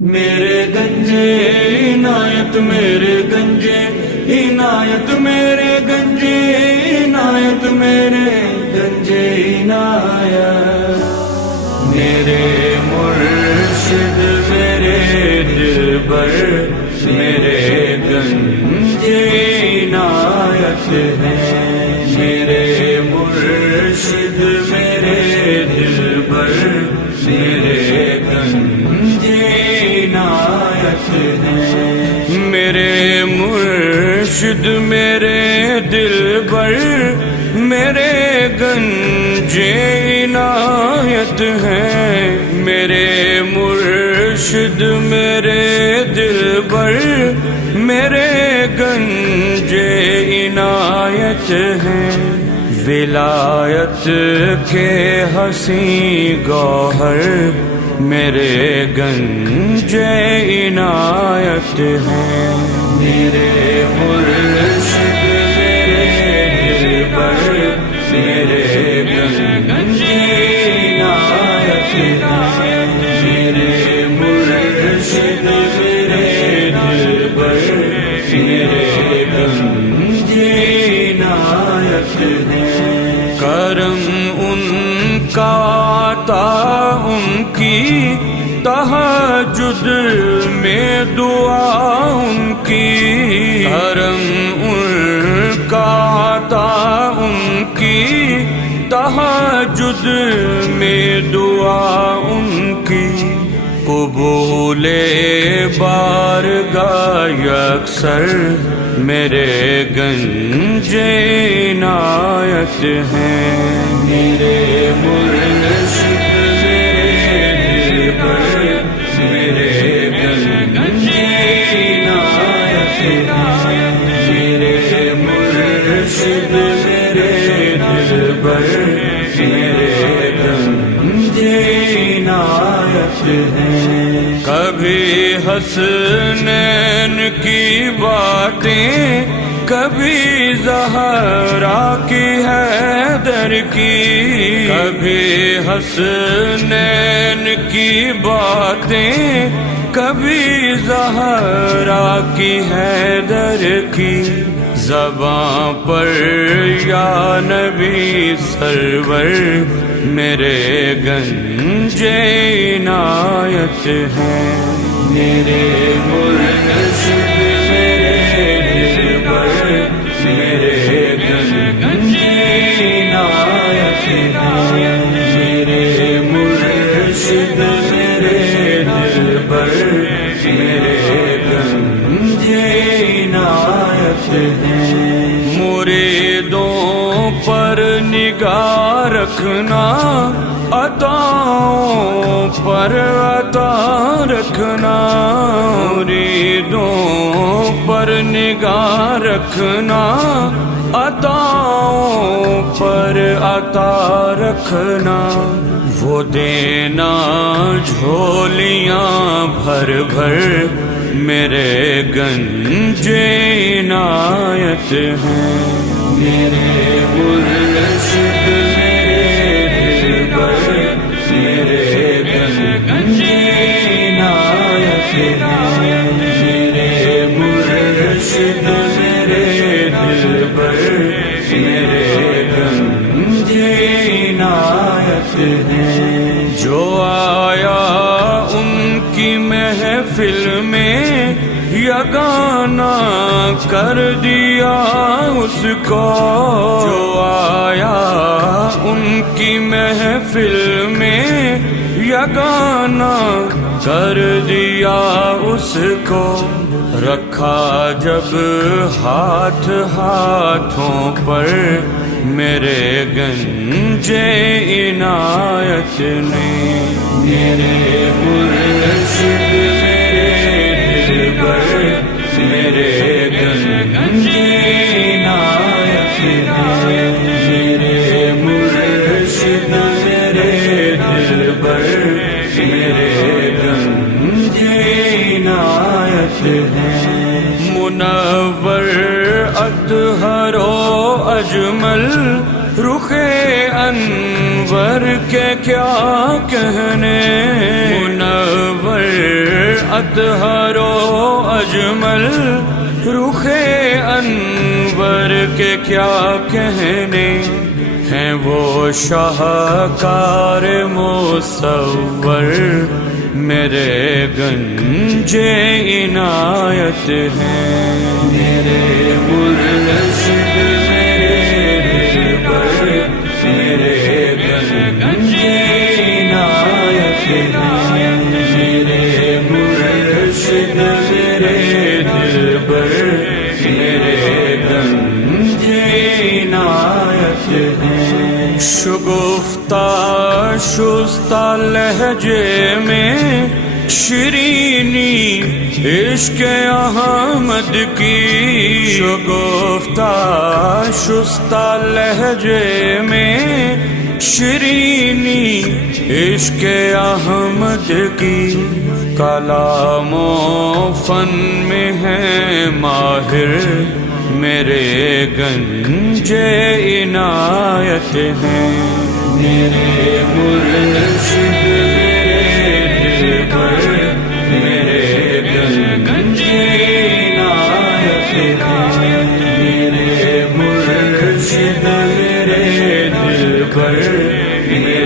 میرے گنجے عنایت میرے گنجے عنایت میرے گنجے عنایت میرے گنجے عنایت میرے مرشد میرے دلبر میرے گنجے عنایت ہیں میرے مرشد میرے دلبر میرے گنجے عنایت ہیں میرے مرشد میرے دلبر میرے گنجے عنایت ہیں میرے مرشد میرے دلبر میرے گنجے عنایت ہیں ولایت کے حسین گوہر میرے گنجے عنایت ہیں میرے مرشد میرے دلبر میرے گنجے عنایت ہیں میرے مرشد میرے دلبر میرے گنجے عنایت ہیں کرم ان کا عطا ان کی تہجد میں دعا ان کی کرم ان کا عطا ان کی تہجد میں دعا ان کی قبول بارگاہ اکثر میرے گنجے عنایت ہیں میرے مرشد میرے دلبر میرے گنجے عنایت ہیں میرے مرشد میرے دلبر میرے گنجے عنایت ہیں کبھی حسنین کی باتیں کبھی زہرا کی حیدر کی کبھی حسنین کی باتیں کبھی زہرا کی حیدر کی زباں پر یا نبی سرور میرے گنجے عنایت ہیں میرے مرشد میرے دلبر میرے گنجے عنایت ہیں میرے مرشد میرے دلبر میرے گنجے عنایت ہیں مریدوں پر نگاہ رکھنا عطاؤں پر عطا رکھنا مریدوں پر نگاہ رکھنا عطاؤں پر عطا رکھنا وہ دینا جھولیاں بھر بھر میرے گنجے عنایت ہیں میرے مرشد میرے دلبر میرے گنجے عنایت ہیں میرے مرشد میرے دلبر میرے گنجے عنایت ہیں جو آیا ان کی محفل میں یگانہ کر دیا اس کو جو آیا ان کی محفل میں یگانہ کر دیا اس کو رکھا جب ہاتھ ہاتھوں پر میرے گنجے عنایت نے میرے مرشد میرے دلبر میرے گنجے عنایت ہیں میرے مرشد میرے دلبر میرے گنجے عنایت ہیں منور اطہر و اجمل رخ انور کے کیا کہنے منور اطہر و اجمل رخ انور کے کیا کہنے ہیں، وہ شاہکار مصور میرے گنج عنایت ہیں، میرے مرشد میرے رہبر میرے گنج عنایت ہیں، میرے مرشد میرے دلبر میرے گنج عنایت ہیں۔ شگفتہ شستہ لہجے میں شرینی عشق احمد کی، شگفتہ شستہ لہجے میں شرینی عشق احمد کی، کلام و فن میں ہے ماہر میرے گنج عنایت ہیں، میرے مرشد میرے دلبر میرے گنج عنایت ہیں، میرے مرشد میرے دلبر میرے